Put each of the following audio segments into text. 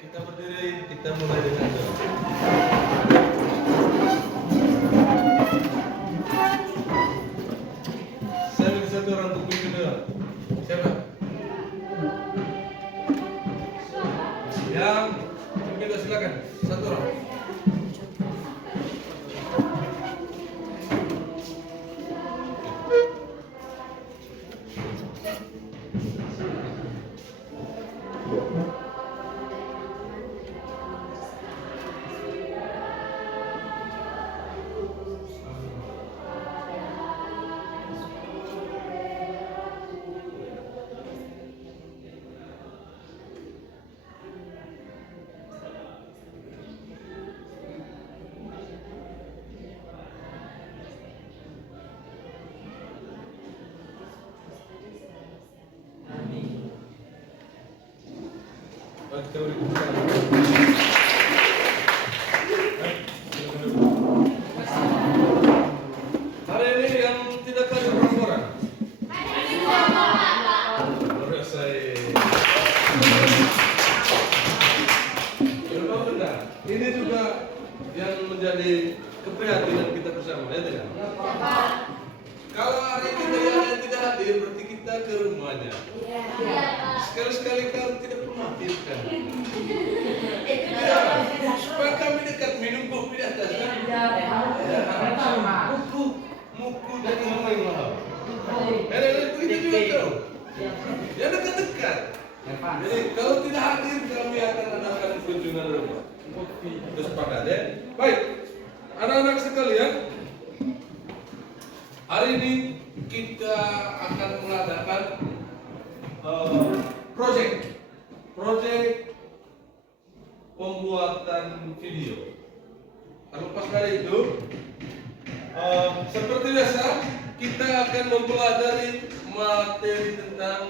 kita berdiri, kita mulai dengan doa. Saya minta satu orang untuk pimpin doa. Siapa? Yang pimpin doa silakan. Satu orang. Kita beri tepuk tangan. Hari ini yang tidak kalah berapa orang? Luar biasa. Berapa benar? Ini juga yang menjadi keprihatinan kita bersama, ya tidak? Kalau hari kita yang tidak hadir, berarti kita ke rumahnya. Sekali-sekali kalau tidak pernah hadirkan. Supaya kami dekat minum kopi di atas. Muku dan mama yang mahal. Begitu juga kau. Ya dekat-dekat. Jadi kalau tidak hadir, kami akan adakan kunjungan rumah. Terus sepakat ya. Baik, anak-anak sekalian. Hari ini kita akan mengadakan project pembuatan video. Terlepas dari itu, seperti biasa kita akan mempelajari materi tentang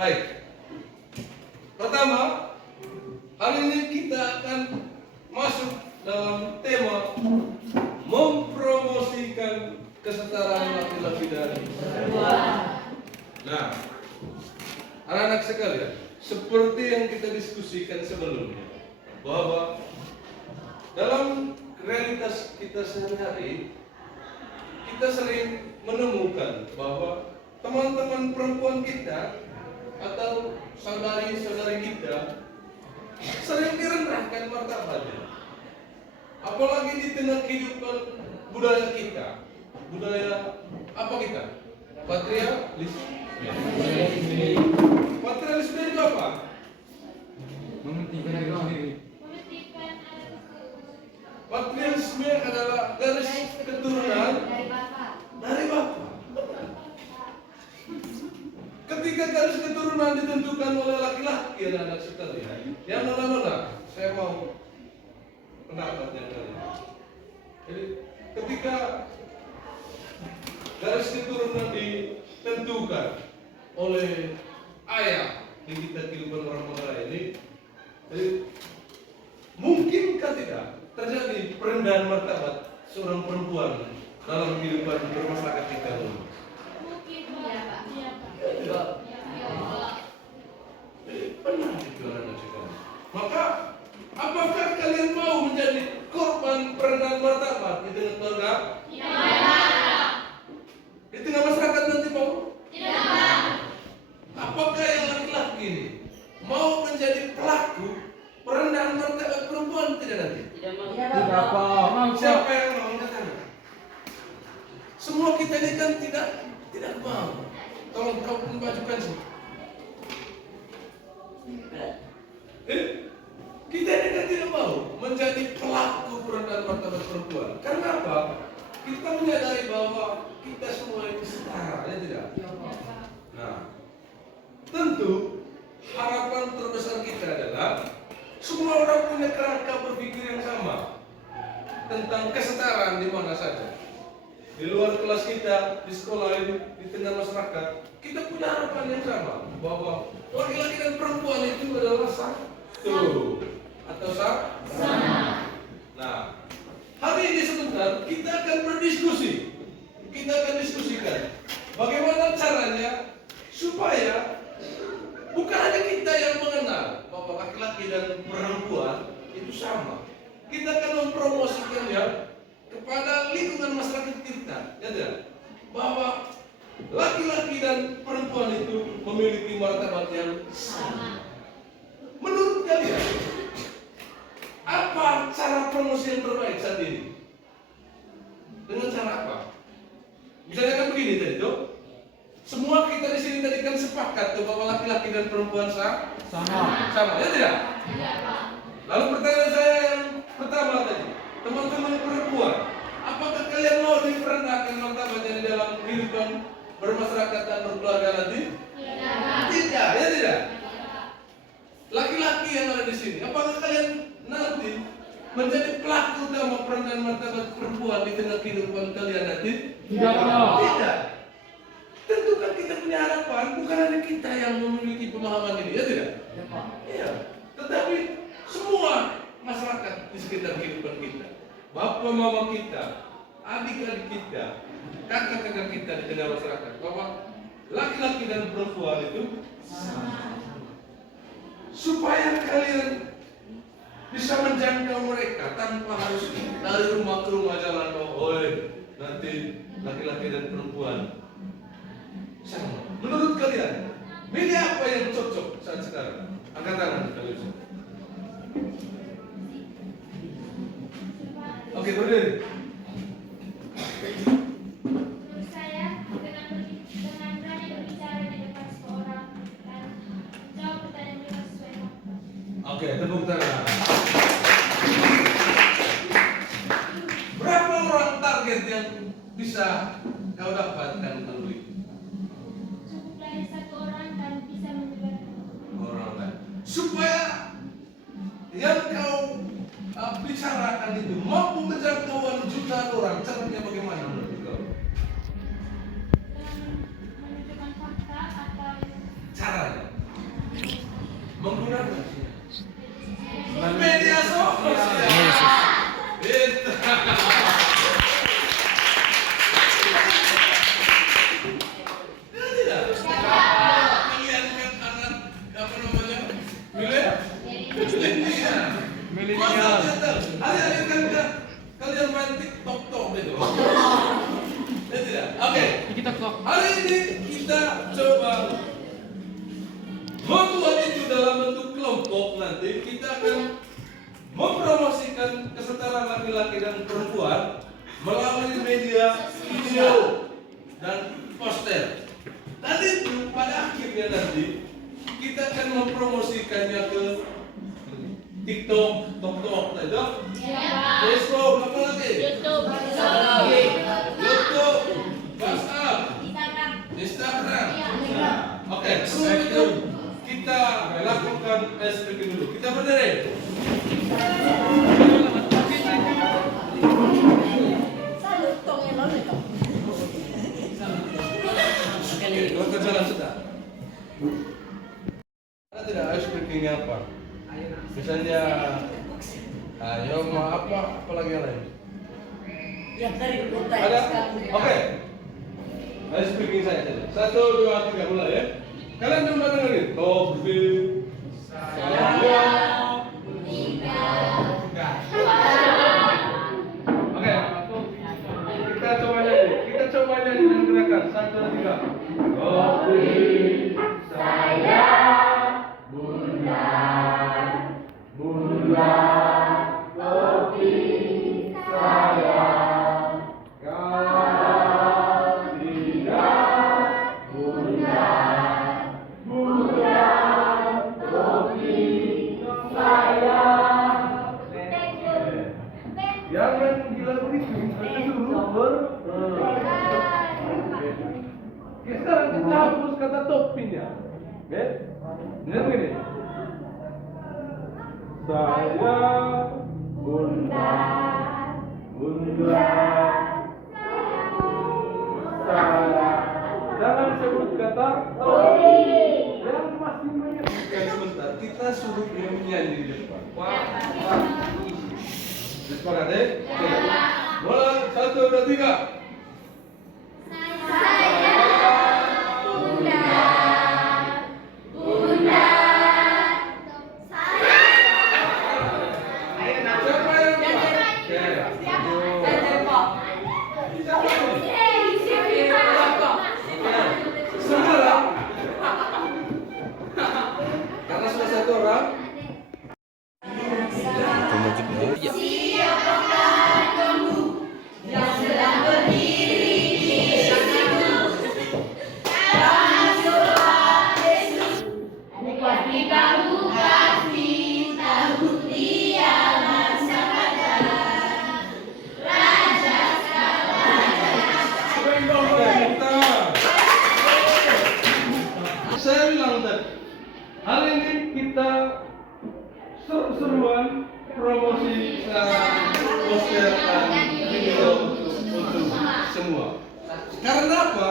baik. Pertama, hari ini kita akan masuk dalam tema mempromosikan kesetaraan laki-laki dan perempuan. Nah, anak-anak sekalian, seperti yang kita diskusikan sebelumnya, bahwa dalam realitas kita sehari-hari, kita sering menemukan bahwa teman-teman perempuan kita atau saudari-saudari kita sering direndahkan martabatnya. Apalagi di tengah kehidupan budaya kita. Budaya apa kita? Patrialisme. Patrialisme itu apa? Patrialisme adalah garis keturunan dari bapak. Ketika garis keturunan ditentukan oleh laki-laki, anak-anak sekalian, yang nona-nona, saya mau pendapatnya kalian. Jadi ketika garis keturunan ditentukan oleh ayah di kita kehidupan orang tua ini, jadi mungkinkah tidak terjadi perendahan martabat seorang perempuan dalam kehidupan bermasyarakat kita? Pernah itu anak sekalian. Maka apakah kalian mau menjadi korban perendahan martabat di tengah keluarga? Tidak. Di tengah masyarakat nanti mau? Tidak. Apakah yang laki-laki ini mau menjadi pelaku perendahan martabat perempuan tidak nanti? Tidak mau. Siapa yang mau katakan? Semua kita ini kan tidak mau. Tolong kau membacakan sih. Kita ini kan tidak mau menjadi pelaku perendahan martabat perempuan. Karena apa? Kita menyadari bahwa kita semua ini setara, ya tidak? Nah, tentu harapan terbesar kita adalah semua orang punya kerangka berpikir yang sama tentang kesetaraan di mana saja. Di luar kelas kita, di sekolah ini, di tengah masyarakat, kita punya harapan yang sama bahwa laki-laki dan perempuan itu adalah satu atau sama. laki-laki dan perempuan itu sama. Kita akan mempromosikannya kepada lingkungan masyarakat kita, ya tidak? Bahwa laki-laki dan perempuan itu memiliki martabat yang sama. Menurut kalian, apa cara promosi yang terbaik saat ini? Dengan cara apa? Misalnya kan begini tadi tuh. Semua kita di sini tadi kan sepakat tuh bahwa laki-laki dan perempuan sama, ya tidak? Lalu pertanyaan saya yang pertama tadi, teman-teman perempuan, apakah kalian mau diperendahkan martabatnya di dalam kehidupan bermasyarakat dan berkeluarga nanti? Tidak, ya tidak? Laki-laki yang ada di sini, apakah kalian nanti menjadi pelaku utama peran martabat perempuan di tengah kehidupan kalian nanti? Tidak. Tentu kan kita punya harapan, bukan hanya kita yang memiliki pemahaman ini, ya tidak? Iya. Tetapi semua masyarakat di sekitar kehidupan kita, bapak mama kita, adik-adik kita, kakak-kakak kita di tengah masyarakat, bahwa laki-laki dan perempuan itu sama. Supaya kalian bisa menjangkau mereka tanpa harus dari rumah ke rumah jalan, nanti laki-laki dan perempuan sama. Menurut kalian, milih apa yang cocok saat sekarang? Angkat tangan kalau bisa. Oke, berdiri. Menurut saya, dengan berani berbicara di depan seseorang dan menjawab pertanyaan mereka sesuai fakta. Oke, tepuk tangan. Berapa orang target yang bisa kau dapatkan melalui Cukup dari satu orang dan bisa menyebarkan. orang lain? Supaya yang kau bicarakan itu mampu menjangkau jutaan orang, caranya bagaimana menurut kau? Dengan menunjukkan fakta atau Caranya menggunakan media sosial. Itu. Ya tidak. Kalian kan anak apa namanya? Milenial. Hari-hari kan kalian main TikTok gitu. Ya tidak. Oke. Hari ini kita coba membuat itu dalam bentuk kelompok. Nanti kita akan mempromosikan kesetaraan laki-laki dan perempuan melalui media video dan poster. Dan itu pada akhirnya nanti kita akan mempromosikannya ke TikTok, Facebook, apa lagi? YouTube, WhatsApp, Instagram. Oke, semua itu kita lakukan SPK dulu. Kita berdiri. Oke, jalan sudah. Ada tidak SPK apa? Misalnya, ayo mau apa lagi yang lain? Yang dari kota Ada? Oke. Ayo speaking saya saja. 1, 2, 3 mulai ya. Kalian coba dengerin. Topik saya Oke. Kita coba nyanyi. Kita coba nyanyi dengan gerakan 1, 2, 3. Topik saya Bunda, topi saya kau tidak Bunda, topi saya. Jangan gila begitu, dulu. Sekarang kita hapus kata topinya. Oke? Dengar begini. Saya Bunda, saya. Jangan sebut kata topi. Yang masih menyanyikan sebentar. Kita suruh dia menyanyi di depan. Wah. Sepakat deh? Mulai 1, 2, 3. Bunda, saya dalam promosi poster dan video untuk semua. Karena apa?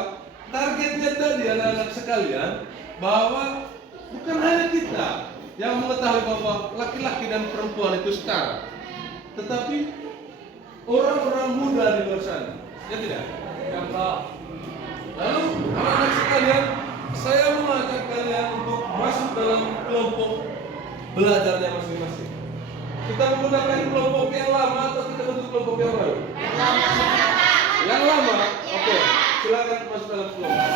Targetnya tadi anak-anak sekalian bahwa bukan hanya kita yang mengetahui bahwa laki-laki dan perempuan itu setara, tetapi orang-orang muda di luar sana, ya tidak? Ya, Pak. Lalu anak-anak sekalian, saya mengajak kalian untuk masuk dalam kelompok belajarnya masing-masing. Kita menggunakan kelompok yang lama atau kita bentuk kelompok yang baru? Yang lama? Oke, silakan masuk dalam kelompok.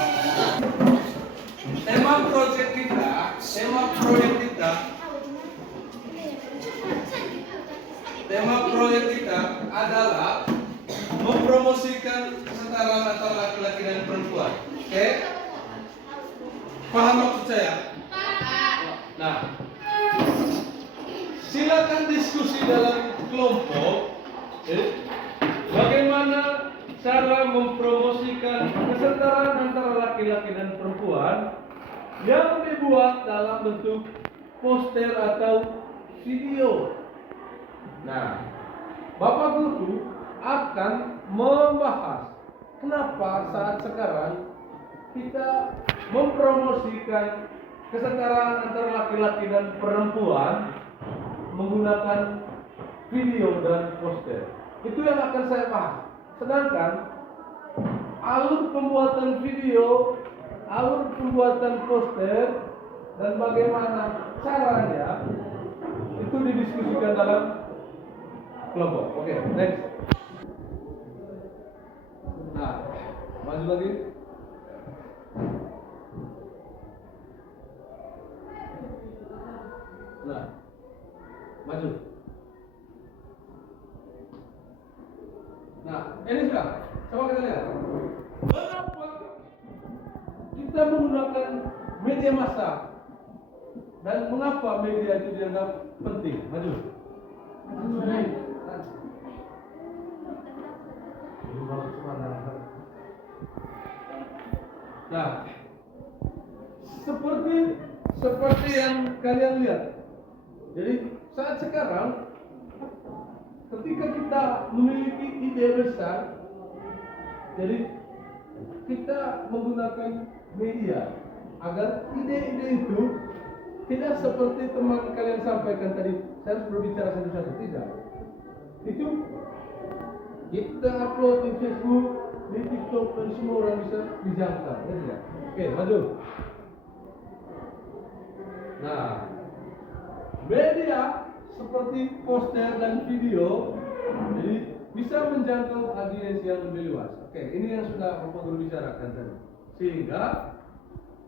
Tema proyek kita adalah mempromosikan kesetaraan antara laki-laki dan perempuan. Oke? Paham maksud saya? Nah, silakan diskusi dalam kelompok. Bagaimana cara mempromosikan kesetaraan antara laki-laki dan perempuan yang dibuat dalam bentuk poster atau video. Nah, Bapak Guru akan membahas kenapa saat sekarang kita mempromosikan kesetaraan antara laki-laki dan perempuan menggunakan video dan poster. Itu yang akan saya bahas. Sedangkan alur pembuatan video, alur pembuatan poster, dan bagaimana caranya itu didiskusikan dalam kelompok. Oke, next. Nah, maju lagi. Nah, maju. Nah, ini sudah. Coba kita lihat. Mengapa kita menggunakan media massa dan mengapa media itu dianggap penting? Maju. Nah, seperti yang kalian lihat. Jadi saat sekarang ketika kita memiliki ide besar, jadi kita menggunakan media agar ide-ide itu tidak seperti teman kalian sampaikan tadi, saya harus berbicara satu-satu, tidak. Itu kita upload di Facebook, di TikTok, dan semua orang bisa dijangkau, ya tidak? Oke, maju. Nah, media seperti poster dan video jadi bisa menjangkau audiens yang lebih luas. Oke, ini yang sudah Bapak Guru bicarakan tadi. Sehingga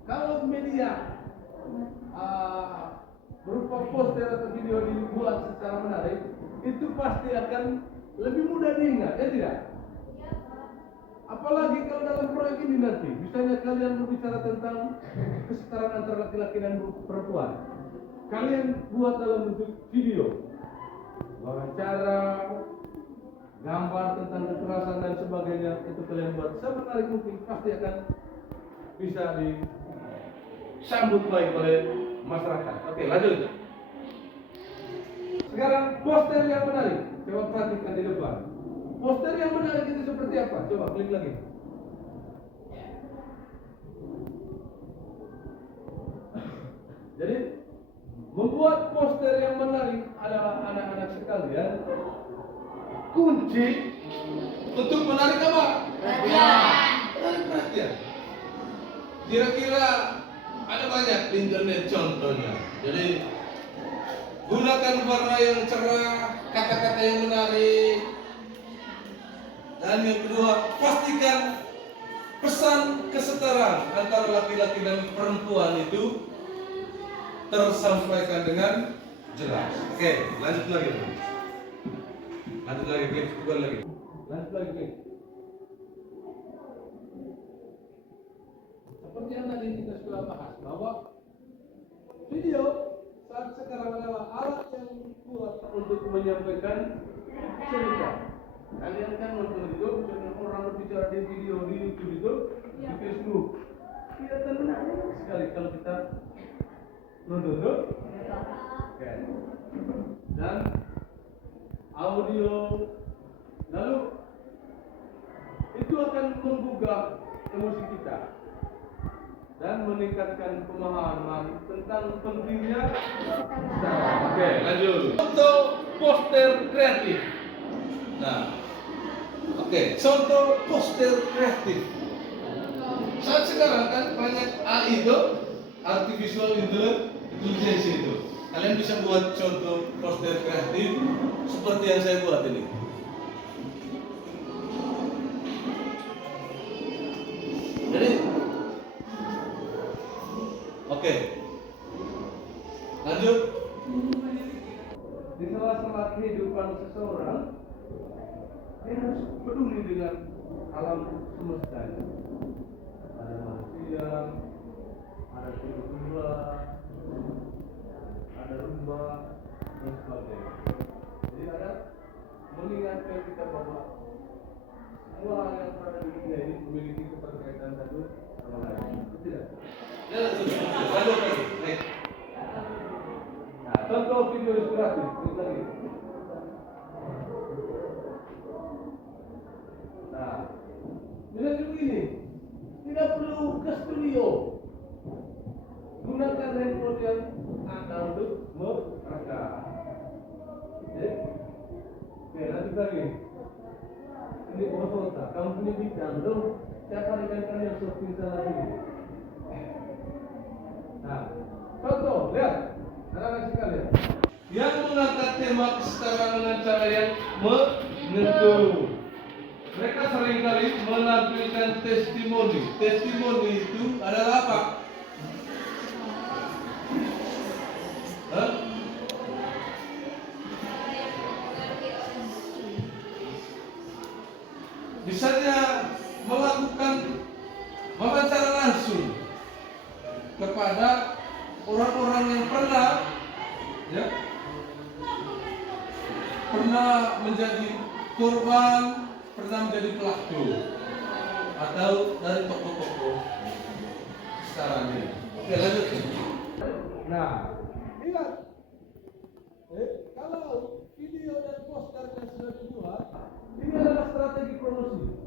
kalau media berupa poster atau video dibuat secara menarik, itu pasti akan lebih mudah diingat, ya tidak? Apalagi kalau dalam proyek ini nanti, misalnya kalian berbicara tentang kesetaraan antara laki-laki dan perempuan, kalian buat dalam bentuk video, wawancara, gambar tentang kekerasan dan sebagainya, itu kalian buat semenarik mungkin, pasti akan bisa disambut baik oleh masyarakat. Oke, lanjut. Sekarang poster yang menarik, coba perhatikan di depan. Poster yang menarik itu seperti apa? Coba klik lagi. Jadi membuat poster yang menarik adalah anak-anak sekalian kunci untuk menarik apa? Perhatian. Kira-kira ada banyak di internet contohnya. Jadi gunakan warna yang cerah, kata-kata yang menarik, dan yang kedua pastikan pesan kesetaraan antara laki-laki dan perempuan itu tersampaikan dengan jelas. Oke, lanjut lagi. Lanjut lagi, bukan lagi. Lanjut lagi. Seperti yang tadi kita sudah bahas bahwa video saat sekarang adalah alat yang kuat untuk menyampaikan cerita. Kalian kan nonton itu, dengan orang berbicara di video di YouTube itu, di Facebook, kelihatan menarik sekali kalau kita nonton itu. Oke. dan audio, lalu itu akan menggugah emosi kita dan meningkatkan pemahaman tentang pentingnya setara. Oke, lanjut. Contoh poster kreatif. Nah, oke, contoh poster kreatif. Saat sekarang kan banyak AI itu, artificial intelligence itu. Kalian bisa buat contoh poster kreatif seperti yang saya buat ini. Jadi, oke, lanjut. Di sela-sela kehidupan seseorang, dia harus peduli dengan alam semesta. Ada manusia, ada tumbuh-tumbuhan, ada rumah dan sebagainya. Jadi ada mengingatkan kita bahwa semua yang berada di dunia ini memiliki keterkaitan satu sama lain. Tidak? Ya, lanjut lagi. Baik. Nah, contoh video inspiratif. Lagi. Nah, misalnya begini, tidak perlu ke studio. Gunakan handphone yang Anda untuk merekam. Oke, lanjut lagi. Ini foto, kamu punya bidang dong. Saya kalikan kalian surfing sana sini. Nah, contoh, lihat, anak-anak sekalian. Yang mengangkat tema kesetaraan dengan cara yang menyentuh. Mereka seringkali menampilkan testimoni. Testimoni itu adalah apa? Hah? Misalnya melakukan wawancara langsung kepada orang-orang yang pernah menjadi korban, pernah menjadi pelaku, atau dari tokoh-tokoh sekarang ini. Oke, lanjut. Nah, ingat, kalau video dan posternya sudah dibuat, ini adalah strategi promosi.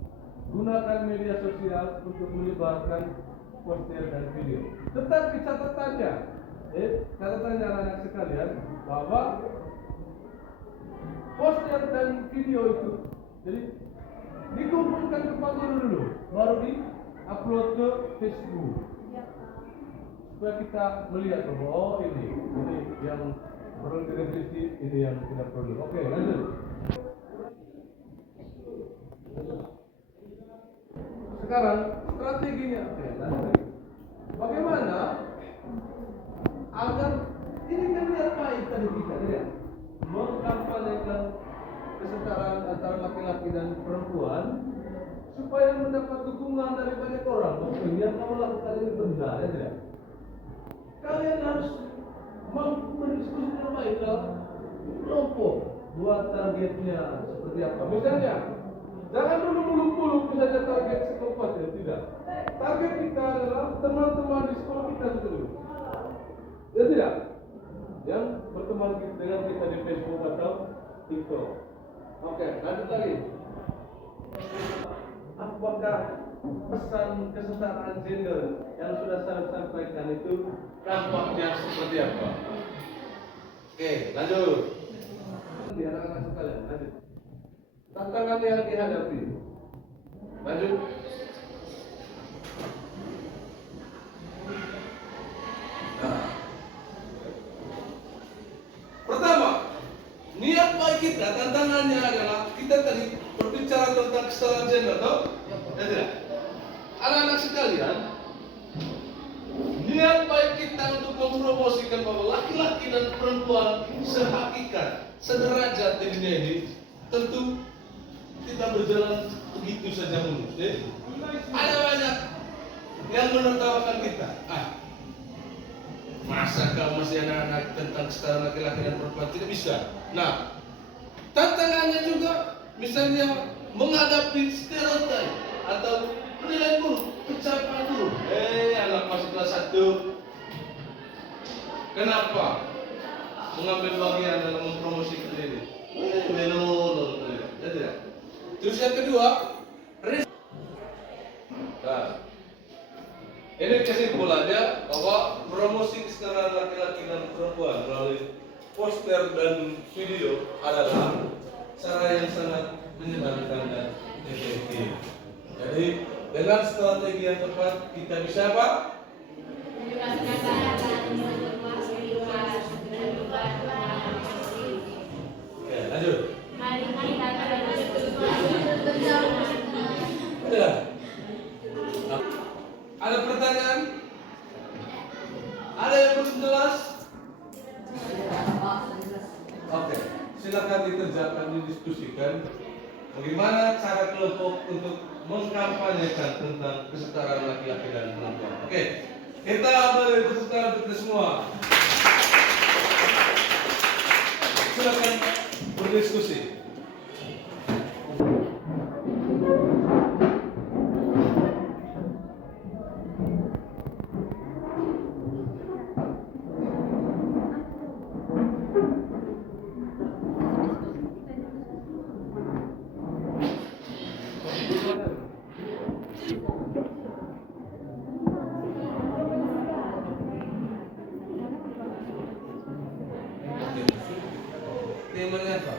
Gunakan media sosial untuk menyebarkan poster dan video. Tetapi catatannya anak-anak sekalian, bahwa poster dan video itu jadi dikumpulkan ke panggung dulu, baru di-upload ke Facebook. Supaya kita melihat bahwa oh ini yang perlu direvisi, ini yang tidak perlu. Oke, lanjut. Sekarang strateginya, bagaimana agar ini kan niat baik tadi kita, ya, mengkampanyekan kesetaraan antara laki-laki dan perempuan supaya mendapat dukungan dari banyak orang. Maksudnya kamu lakukan ini benar, ya tidak? Kalian harus mampu berdiskusi dengan baik kelompok, buat targetnya seperti apa. Misalnya, jangan dulu muluk-muluk misalnya target sekelompok, ya tidak. Target kita adalah teman-teman di sekolah kita dulu. Ya tidak? Yang berteman dengan kita di Facebook atau TikTok. Oke, lanjut lagi. Apakah pesan kesetaraan gender yang sudah saya sampaikan itu dampaknya seperti apa? Oke, lanjut. Di anak-anak sekalian, lanjut. Tantangan yang dihadapi. Lanjut. Nah. Pertama, niat baik kita, tantangannya adalah kita tadi berbicara tentang kesetaraan gender, toh? Ya tidak? Anak-anak sekalian, niat baik kita untuk mempromosikan bahwa laki-laki dan perempuan sehakikat, sederajat di dunia ini, tentu kita berjalan begitu saja mulus. Ada banyak yang menertawakan kita. Masa kau masih anak-anak tentang kesetaraan laki-laki dan perempuan? Tidak bisa. Nah, tantangannya juga misalnya menghadapi stereotip atau penilaian buruk, pencapaian buruk. Anak masih kelas 1. Kenapa? mengambil bagian dalam mempromosikan ini. Melon, ya tidak. Terus yang kedua, nah, ini kesimpulannya bahwa promosi kesetaraan laki-laki dan perempuan melalui poster dan video adalah cara yang sangat menyenangkan dan efektif. Jadi dengan strategi yang tepat kita bisa apa? Oke, lanjut. Ada pertanyaan? Ada yang belum jelas? Oke, silakan dikerjakan, didiskusikan. Bagaimana cara kelompok untuk mengkampanyekan tentang kesetaraan laki-laki dan perempuan? Oke, kita beri tepuk tangan untuk kita semua. Silakan berdiskusi. Temanya apa?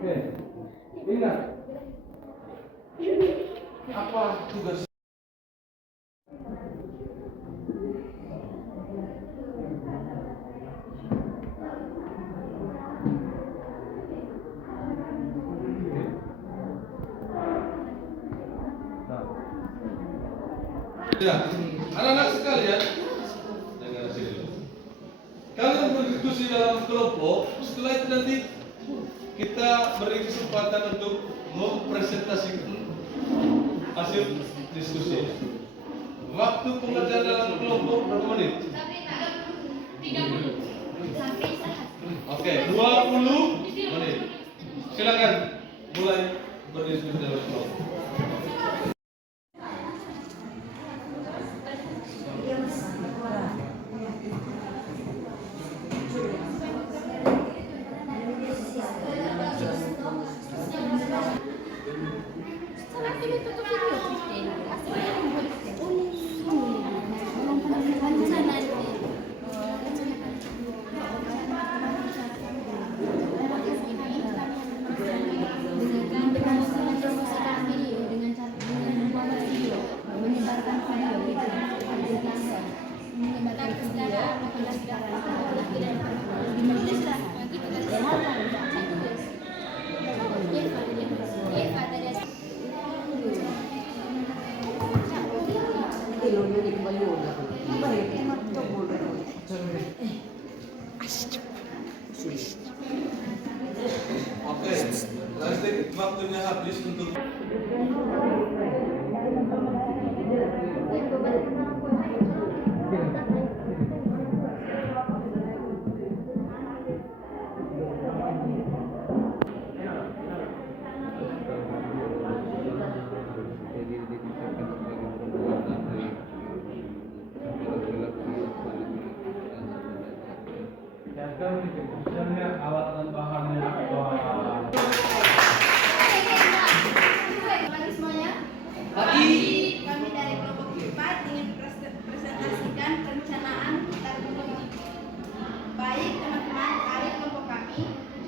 Oke, ingat apa tugas? Ya, anak-anak sekalian, dengar sini. Kalian berdiskusi dalam kelompok. Setelah itu nanti kita beri kesempatan untuk mempresentasikan hasil diskusi. Waktu pengerjaan dalam kelompok berapa menit? Sampai 30 sampai saat. Oke, 20 menit. Silakan mulai berdiskusi dalam kelompok. Oke, nanti waktunya habis untuk alat dan bahannya apa? Pagi semuanya. Pagi. Kami dari kelompok 4 ingin presentasikan perencanaan target. Baik teman-teman dari kelompok kami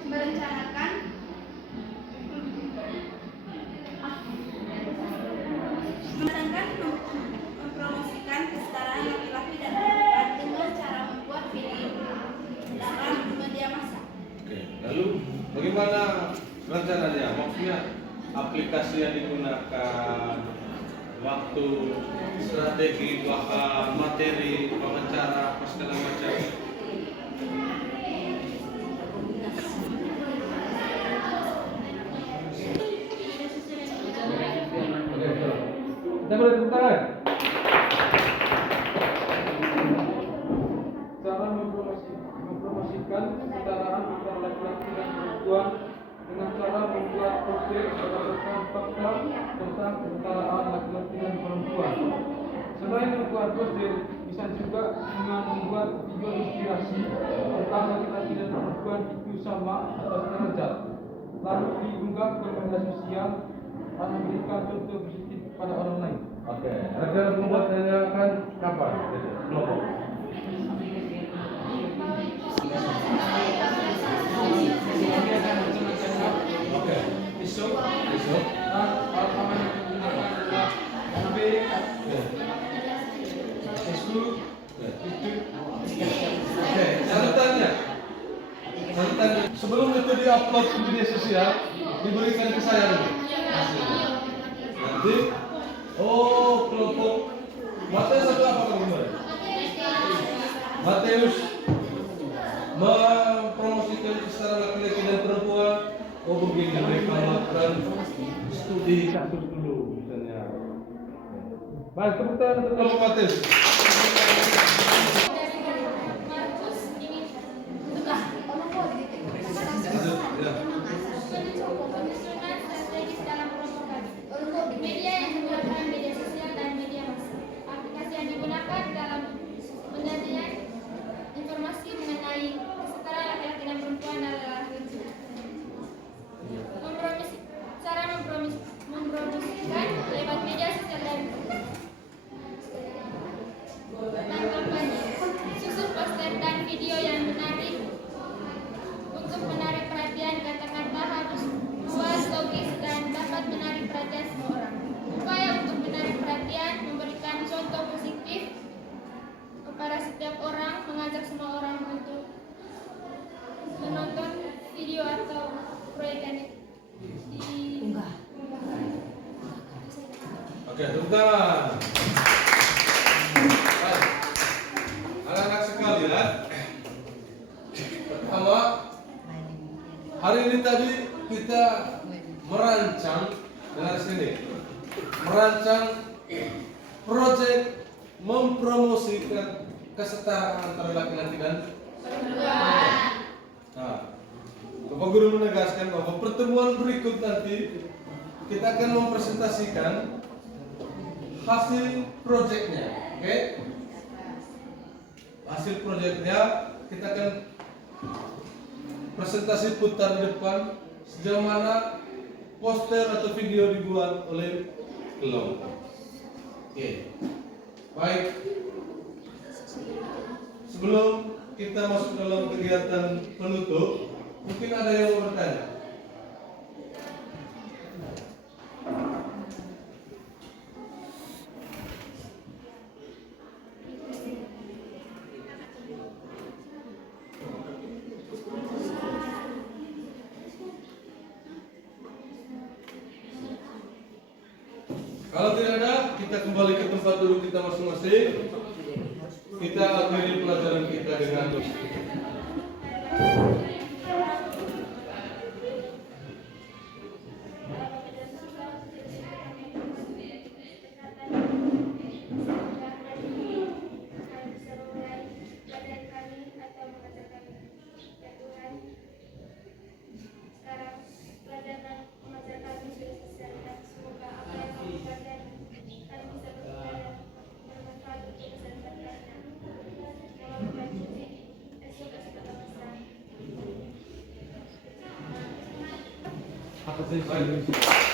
merencanakan mempromosikan kesetaraan laki-laki dan perempuan dengan cara membuat video dalam media massa. Oke, lalu bagaimana rencananya? Maksudnya aplikasi yang digunakan, waktu, strategi, bahan, materi, wawancara, apa segala macam. Kita boleh tepuk tangan. Cara mempromosikan kesetaraan antara laki-laki dan perempuan dengan cara membuat poster berdasarkan fakta tentang kesetaraan laki-laki dan perempuan. Selain membuat poster, bisa juga dengan membuat video inspirasi tentang laki-laki dan perempuan itu sama atas derajat, lalu diunggah ke media sosial dan memberikan contoh positif pada orang lain. Oke, rencana pembuatannya akan kapan? Kelompok. Oke, besok. Alat-alat yang digunakan adalah HP, Facebook, YouTube. Oke, catatannya. Sebelum itu diupload ke media sosial, diberikan ke saya dulu. Nanti, kelompok Matius satu apa kamu kemarin? Matius mempromosikan kesetaraan laki-laki dan perempuan. Begini mereka melakukan studi kasus dulu misalnya. Baik, tepuk tangan untuk kelompok Matius. Penyusunan strategis dalam provokasi. Media yang digunakan media sosial dan media massa. Aplikasi yang digunakan dalam penyajian informasi mengenai kesetaraan laki-laki dan perempuan adalah cara mempromosikan lewat media sosial dan kampanye. Susun poster dan video yang menarik. Untuk menarik perhatian, kata-kata harus luas, logis, dan dapat menarik perhatian semua orang. Upaya untuk menarik perhatian, memberikan contoh positif kepada setiap orang, mengajak semua orang untuk menonton video atau proyek yang diunggah. Oke, tepuk tangan. Baik. Anak-anak sekalian, pertama, hari ini tadi kita merancang proyek mempromosikan kesetaraan antara laki-laki dan perempuan. Nah, Bapak Guru menegaskan bahwa pertemuan berikut nanti kita akan mempresentasikan hasil proyeknya, oke? Hasil proyeknya kita akan presentasi putar di depan sejauh mana poster atau video dibuat oleh kelompok. Oke, baik. Sebelum kita masuk dalam kegiatan penutup, mungkin ada yang mau bertanya. Kalau tidak ada, kita kembali ke tempat duduk kita masing-masing. Kita akhiri pelajaran kita dengan Apa sih?